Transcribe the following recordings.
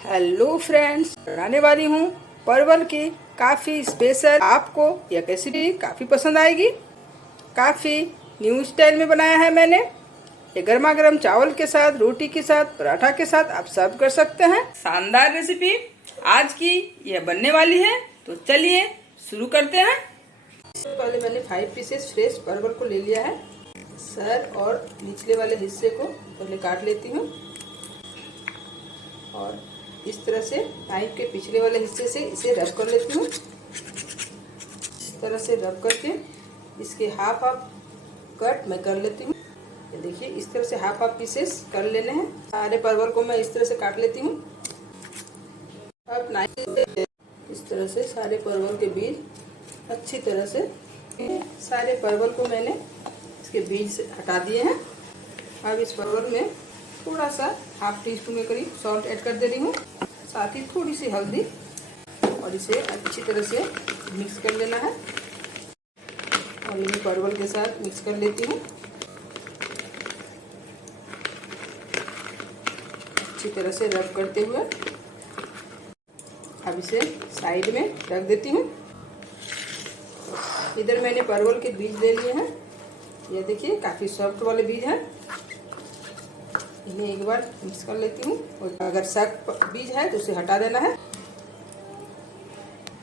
Hello friends, बनाने वाली हूँ परवल की काफ़ी स्पेशल। आपको यह रेसिपी काफ़ी पसंद आएगी। काफ़ी न्यू स्टाइल में बनाया है मैंने। ये गर्मा गर्म चावल के साथ, रोटी के साथ, पराठा के साथ आप सर्व कर सकते हैं। शानदार रेसिपी आज की यह बनने वाली है, तो चलिए शुरू करते हैं। इससे पहले मैंने 5 पीसेस फ्रेश परवल को ले लिया है। सर और निचले वाले हिस्से को पहले काट लेती हूँ और इस तरह से नाइफ के पिछले वाले हिस्से से इसे रब कर लेती हूँ। इस तरह से रब करके इसके हाफ कट मैं कर लेती हूँ। ये देखिए, इस तरह से हाफ पीसेस कर लेने हैं। सारे परवल को मैं इस तरह से काट लेती हूँ। अब नाइफ से इस तरह से सारे परवल के बीज अच्छी तरह से, सारे परवल को मैंने इसके बीज से हटा दिए हैं। अब इस परवल में थोड़ा सा हाफ टी स्पून के करीब सॉल्ट ऐड कर दे रही हूँ, साथ ही थोड़ी सी हल्दी, और इसे अच्छी तरह से मिक्स कर लेना है। और ये परवल के साथ मिक्स कर लेती हूँ अच्छी तरह से रब करते हुए। अब इसे साइड में रख देती हूँ। इधर मैंने परवल के बीज ले लिए हैं। ये देखिए, काफ़ी सॉफ्ट वाले बीज हैं। इन्हें एक बार मिक्स कर लेती हूँ, और अगर सख्त बीज है तो उसे हटा देना है।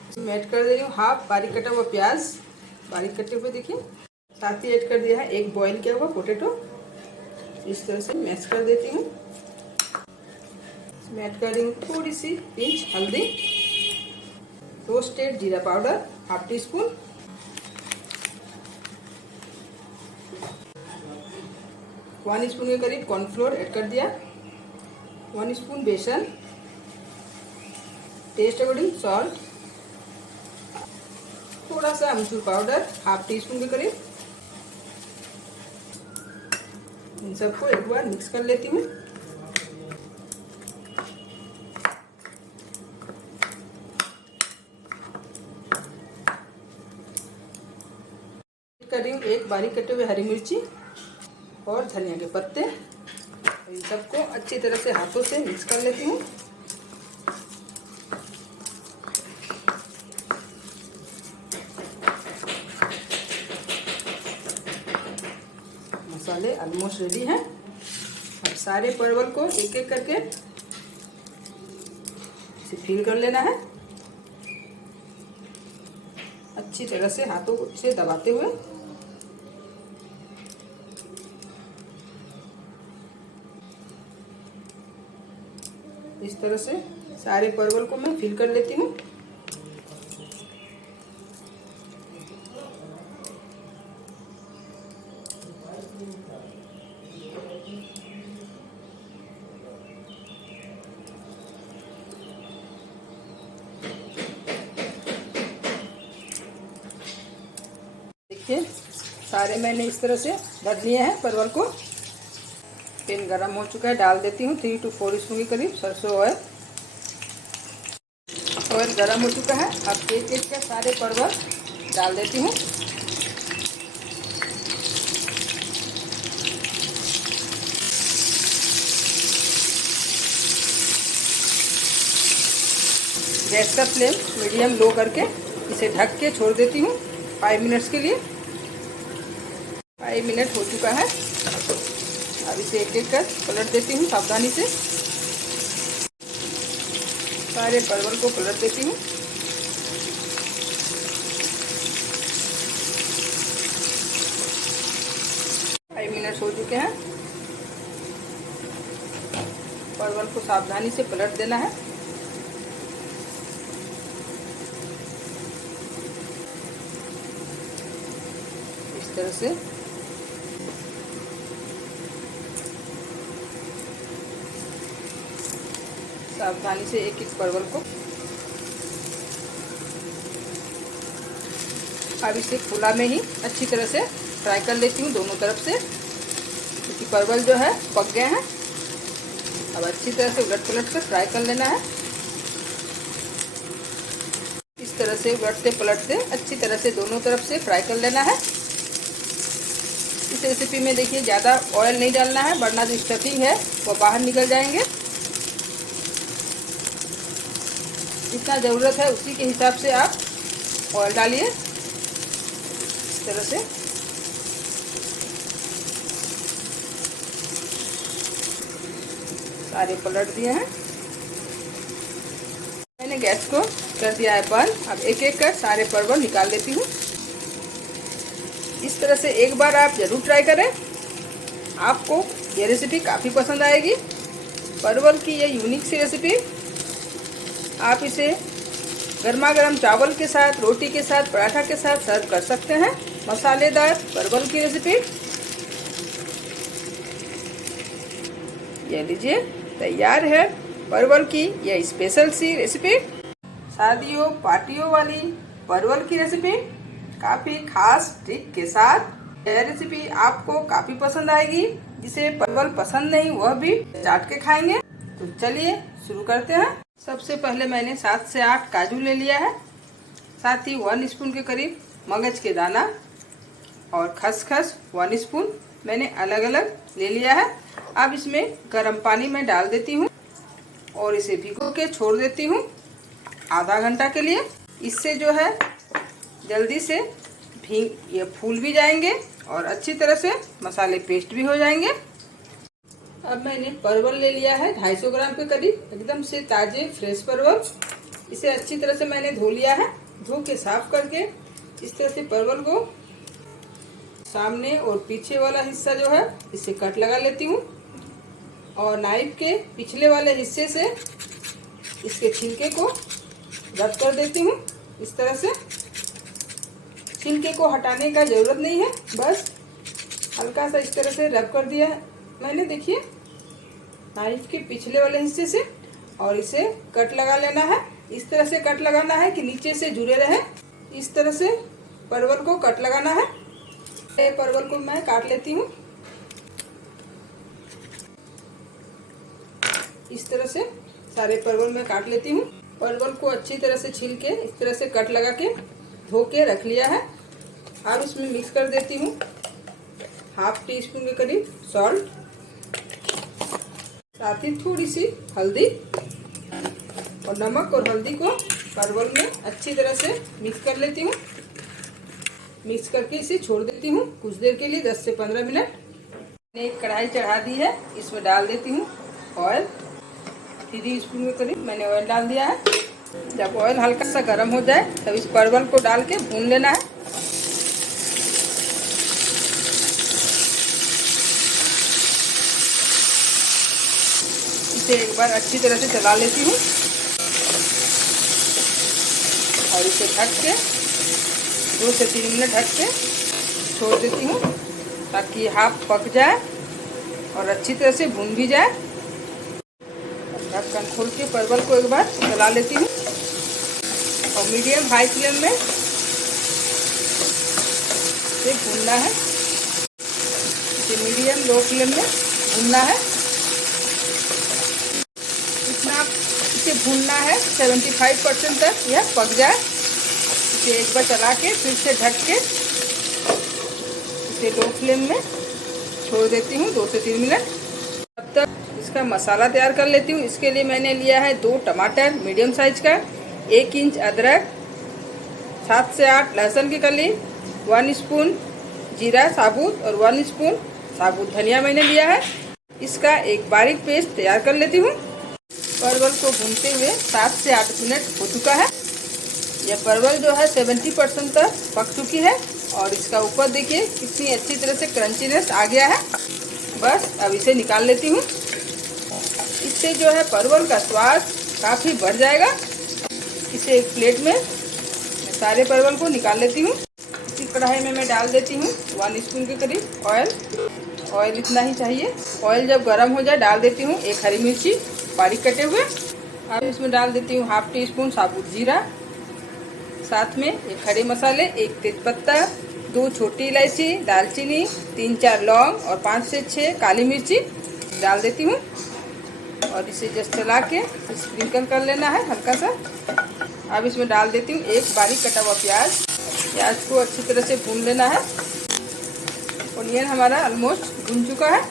इसमें ऐड कर दे रही हूँ हाफ बारीक कटा हुआ प्याज, बारीक कटे हुए। देखिए, साथ ही ऐड कर दिया है एक बॉईल किया हुआ पोटैटो। इस तरह से मैश कर देती हूँ। इसमें ऐड कर रही हूँ थोड़ी सी पिंच हल्दी, रोस्टेड जीरा powder half tea spoon, 1 spoon के करीब कॉर्नफ्लोर ऐड कर दिया, 1 स्पून बेसन, टेस्ट अकॉर्डिंग सॉल्ट, थोड़ा सा अमचूर पाउडर हाफ टी स्पून के करीब। इन सबको एक बार मिक्स कर लेती हूँ। कर रही हूँ एक बारीक कटे हुए हरी मिर्ची और धनिया के पत्ते। इन सबको अच्छी तरह से हाथों से मिक्स कर लेती हूँ। मसाले ऑलमोस्ट रेडी हैं। अब सारे परवल को एक एक करके इसे फिल कर लेना है, अच्छी तरह से हाथों से दबाते हुए। इस तरह से सारे परवल को मैं फिल कर लेती हूँ। देखिए, सारे मैंने इस तरह से भर लिए हैं परवल को। पैन गरम हो चुका है, डाल देती हूँ 3 to 4 स्पून के करीब सरसों ऑयल। ऑयल गरम हो चुका है। अब एक एक के सारे परवल डाल देती हूँ। गैस का फ्लेम मीडियम लो करके इसे ढक के छोड़ देती हूँ 5 मिनट्स के लिए। 5 मिनट हो चुका है। अब इसे एक एक कर पलट देती हूँ सावधानी से। सारे परवल को पलट देती हूँ। फाइव मिनट्स हो चुके हैं। परवल को सावधानी से पलट देना है। इस तरह से सावधानी से एक एक परवल को। अब इसे खुला में ही अच्छी तरह से फ्राई कर लेती हूँ दोनों तरफ से, क्योंकि परवल जो है पक गए हैं। अब अच्छी तरह से उलट पलट कर फ्राई कर लेना है। इस तरह से उलटते पलटते अच्छी तरह से दोनों तरफ से फ्राई कर लेना है। इस रेसिपी में देखिए, ज़्यादा ऑयल नहीं डालना है, वरना जो स्टफिंग है वो बाहर निकल जाएंगे। जितना ज़रूरत है उसी के हिसाब से आप ऑयल डालिए इस तरह से। सारे पलट दिए हैं। मैंने गैस को कर दिया है बंद। अब एक एक कर सारे परवल निकाल लेती हूँ। इस तरह से एक बार आप जरूर ट्राई करें, आपको ये रेसिपी काफ़ी पसंद आएगी। परवल की ये यूनिक सी रेसिपी, आप इसे गर्मा गर्म चावल के साथ, रोटी के साथ, पराठा के साथ सर्व कर सकते हैं। मसालेदार परवल की रेसिपी। ये लीजिए, तैयार है परवल की ये स्पेशल सी रेसिपी। शादियों पार्टियों वाली परवल की रेसिपी काफ़ी खास ट्रिक के साथ। यह रेसिपी आपको काफ़ी पसंद आएगी। जिसे परवल पसंद नहीं वह भी चाट के खाएंगे। तो चलिए शुरू करते हैं। सबसे पहले मैंने 7 से 8 काजू ले लिया है, साथ ही 1 स्पून के करीब मगज के दाना और खसखस 1 स्पून मैंने अलग अलग ले लिया है। अब इसमें गर्म पानी में डाल देती हूँ और इसे भिगो के छोड़ देती हूँ आधा घंटा के लिए। इससे जो है जल्दी से ये फूल भी जाएंगे और अच्छी तरह से मसाले पेस्ट भी हो जाएंगे। अब मैंने परवल ले लिया है 250 ग्राम के करीब, एकदम से ताजे फ्रेश परवल। इसे अच्छी तरह से मैंने धो लिया है। धो के साफ करके इस तरह से परवल को सामने और पीछे वाला हिस्सा जो है इसे कट लगा लेती हूँ और नाइफ के पिछले वाले हिस्से से इसके छिलके को रब कर देती हूँ। इस तरह से छिलके को हटाने का जरूरत नहीं है, बस हल्का सा इस तरह से रब कर दिया है मैंने। देखिए, नाइफ के पिछले वाले हिस्से से, और इसे कट लगा लेना है। इस तरह से कट लगाना है कि नीचे से जुड़े रहे। इस तरह से परवल को कट लगाना है। ये परवल को मैं काट लेती हूँ। इस तरह से सारे परवल मैं काट लेती हूँ। परवल को अच्छी तरह से छील के इस तरह से कट लगा के धो के रख लिया है। अब इसमें मिक्स कर देती हूँ ½ टीस्पून के करीब सॉल्ट, साथ ही थोड़ी सी हल्दी और नमक और हल्दी को परवल में अच्छी तरह से मिक्स कर लेती हूँ। मिक्स करके इसे छोड़ देती हूँ कुछ देर के लिए, 10 से 15 मिनट। मैंने एक कढ़ाई चढ़ा दी है, इसमें डाल देती हूँ ऑयल। 3 स्पून के करीब मैंने ऑयल डाल दिया है। जब ऑयल हल्का सा गर्म हो जाए तब इस परवल को डाल के भून लेना है। इसे एक बार अच्छी तरह से चला लेती हूँ और इसे ढक के 2 से 3 मिनट ढक के छोड़ देती हूँ ताकि हाफ पक जाए और अच्छी तरह से भून भी जाए। ढक्कन खोल के परवल को एक बार चला लेती हूँ और मीडियम हाई फ्लेम में इसे भूनना है। इसे मीडियम लो फ्लेम में भूनना है। इतना इसे भूनना है 75% तक यह पक जाए। इसे एक बार चला के फिर से ढक के इसे लो फ्लेम में छोड़ देती हूँ 2 से 3 मिनट। तब तक इसका मसाला तैयार कर लेती हूँ। इसके लिए मैंने लिया है 2 टमाटर मीडियम साइज का, 1 इंच अदरक, 7 से 8 लहसुन की कली, 1 स्पून जीरा साबुत और 1 स्पून साबुत धनिया मैंने लिया है। इसका एक बारीक पेस्ट तैयार कर लेती हूँ। परवल को भूनते हुए 7 से 8 मिनट हो चुका है। यह परवल जो है 70% तक पक चुकी है और इसका ऊपर देखिए कितनी अच्छी तरह से क्रंचीनेस आ गया है। बस अब इसे निकाल लेती हूँ। इससे जो है परवल का स्वाद काफ़ी बढ़ जाएगा। इसे एक प्लेट में सारे परवल को निकाल लेती हूँ। इसी कढ़ाई में मैं डाल देती हूँ 1 स्पून के करीब ऑयल। ऑयल इतना ही चाहिए। ऑयल जब गर्म हो जाए डाल देती हूँ 1 हरी मिर्ची बारीक कटे हुए। अब इसमें डाल देती हूँ ½ टीस्पून साबुत जीरा, साथ में 1 खड़े मसाले, 1 तेजपत्ता, 2 छोटी इलायची, दालचीनी, 3-4 लौंग और 5 से 6 काली मिर्ची डाल देती हूँ और इसे जस्ट चला के स्प्रिंकल कर लेना है हल्का सा। अब इसमें डाल देती हूँ 1 बारीक कटा हुआ प्याज। प्याज को अच्छी तरह से भून लेना है। ऑनियन हमारा ऑलमोस्ट भून चुका है।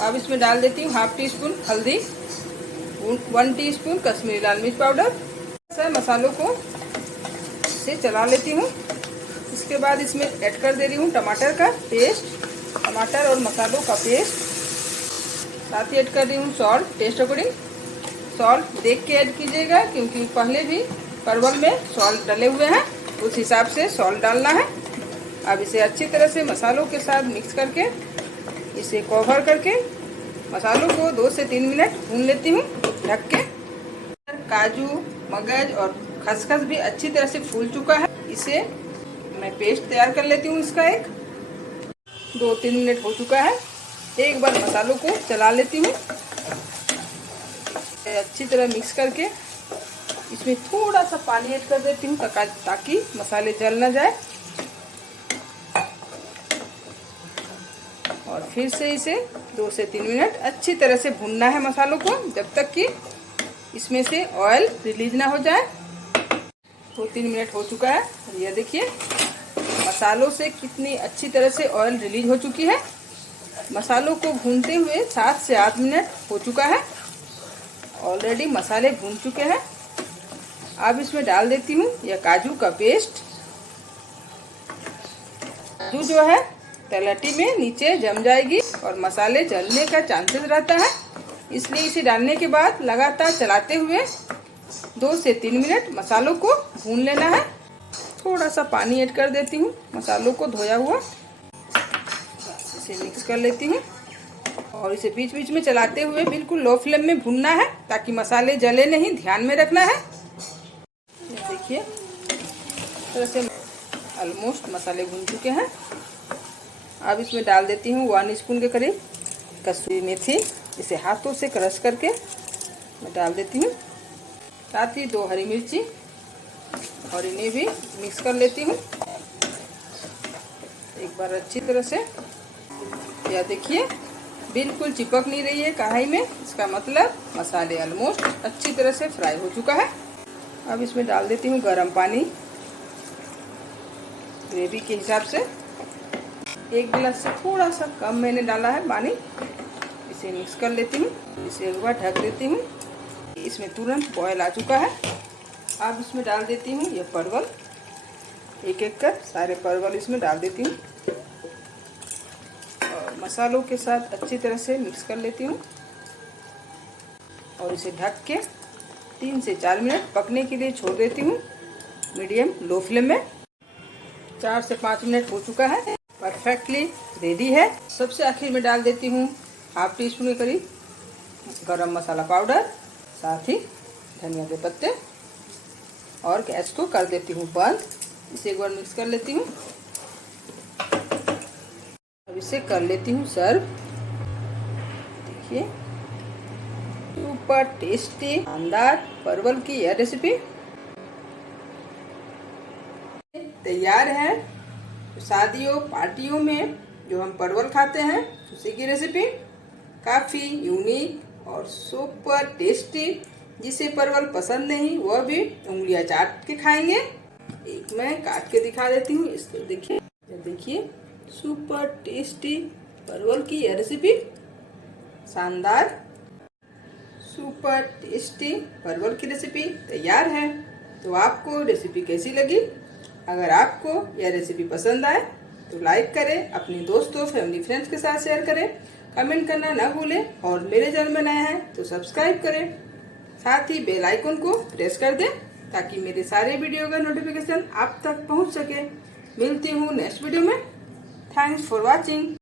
अब इसमें डाल देती हूँ ½ टीस्पून हल्दी, 1 टीस्पून कश्मीरी लाल मिर्च पाउडर, सब मसालों को से चला लेती हूँ। इसके बाद इसमें ऐड कर दे रही हूँ टमाटर का पेस्ट, टमाटर और मसालों का पेस्ट। साथ ही ऐड कर रही हूँ सॉल्ट टेस्ट अकॉर्डिंग। सॉल्ट देख के ऐड कीजिएगा क्योंकि पहले भी परवल में सॉल्ट डले हुए हैं, उस हिसाब से सॉल्ट डालना है। अब इसे अच्छी तरह से मसालों के साथ मिक्स करके इसे कवर करके मसालों को 2 से 3 मिनट भून लेती हूँ ढक के। काजू, मगज और खसखस भी अच्छी तरह से फूल चुका है। इसे मैं पेस्ट तैयार कर लेती हूँ इसका। 2-3 मिनट हो चुका है। एक बार मसालों को चला लेती हूँ अच्छी तरह मिक्स करके। इसमें थोड़ा सा पानी ऐड कर देती हूँ ताकि मसाले जल ना जाए। और फिर से इसे 2 से 3 मिनट अच्छी तरह से भूनना है मसालों को, जब तक कि इसमें से ऑयल रिलीज ना हो जाए। 2-3 मिनट हो चुका है। ये देखिए मसालों से कितनी अच्छी तरह से ऑयल रिलीज हो चुकी है। मसालों को भूनते हुए 7 से 8 मिनट हो चुका है। ऑलरेडी मसाले भून चुके हैं। अब इसमें डाल देती हूँ यह काजू का पेस्ट। काजू जो है तलहटी में नीचे जम जाएगी और मसाले जलने का चांसेस रहता है, इसलिए इसे डालने के बाद लगातार चलाते हुए 2 से 3 मिनट मसालों को भून लेना है। थोड़ा सा पानी ऐड कर देती हूँ मसालों को धोया हुआ। इसे मिक्स कर लेती हूँ और इसे बीच बीच में चलाते हुए बिल्कुल लो फ्लेम में भूनना है ताकि मसाले जले नहीं, ध्यान में रखना है। देखिए तरह से ऑलमोस्ट मसाले भून चुके हैं। अब इसमें डाल देती हूँ 1 स्पून के करीब कसूरी मेथी। इसे हाथों से क्रश करके मैं डाल देती हूँ। साथ ही 2 हरी मिर्ची और इन्हें भी मिक्स कर लेती हूँ एक बार अच्छी तरह से। यह देखिए बिल्कुल चिपक नहीं रही है कढ़ाई में, इसका मतलब मसाले ऑलमोस्ट अच्छी तरह से फ्राई हो चुका है। अब इसमें डाल देती हूँ गर्म पानी ग्रेवी के हिसाब से। 1 गिलास से थोड़ा सा कम मैंने डाला है पानी। इसे मिक्स कर लेती हूँ। इसे एक बार ढक देती हूँ। इसमें तुरंत बॉयल आ चुका है। अब इसमें डाल देती हूँ ये परवल। एक एक कर सारे परवल इसमें डाल देती हूँ और मसालों के साथ अच्छी तरह से मिक्स कर लेती हूँ और इसे ढक के 3 से 4 मिनट पकने के लिए छोड़ देती हूँ मीडियम लो फ्लेम में। 4 से 5 मिनट हो चुका है, परफेक्टली रेडी है। सबसे आखिर में डाल देती हूँ ½ टीस्पून के करीब गरम मसाला पाउडर, साथ ही धनिया के पत्ते और गैस को कर देती हूँ बंद। इसे एक बार मिक्स कर लेती हूँ। अब इसे कर लेती हूँ सर्व। देखिए सुपर टेस्टी शानदार परवल की यह रेसिपी तैयार है। शादियों पार्टियों में जो हम परवल खाते हैं उसी की रेसिपी काफ़ी यूनिक और सुपर टेस्टी। जिसे परवल पसंद नहीं वह भी उंगलियां चाट के खाएंगे। एक मैं काट के दिखा देती हूँ इसको। देखिए देखिए सुपर टेस्टी परवल की यह रेसिपी शानदार सुपर टेस्टी परवल की रेसिपी तैयार है। तो आपको रेसिपी कैसी लगी? अगर आपको यह रेसिपी पसंद आए तो लाइक करें, अपने दोस्तों फैमिली फ्रेंड्स के साथ शेयर करें, कमेंट करना ना भूलें और मेरे चैनल में नए हैं तो सब्सक्राइब करें। साथ ही बेल आइकन को प्रेस कर दें ताकि मेरे सारे वीडियो का नोटिफिकेशन आप तक पहुंच सके। मिलती हूँ नेक्स्ट वीडियो में। Thanks for watching.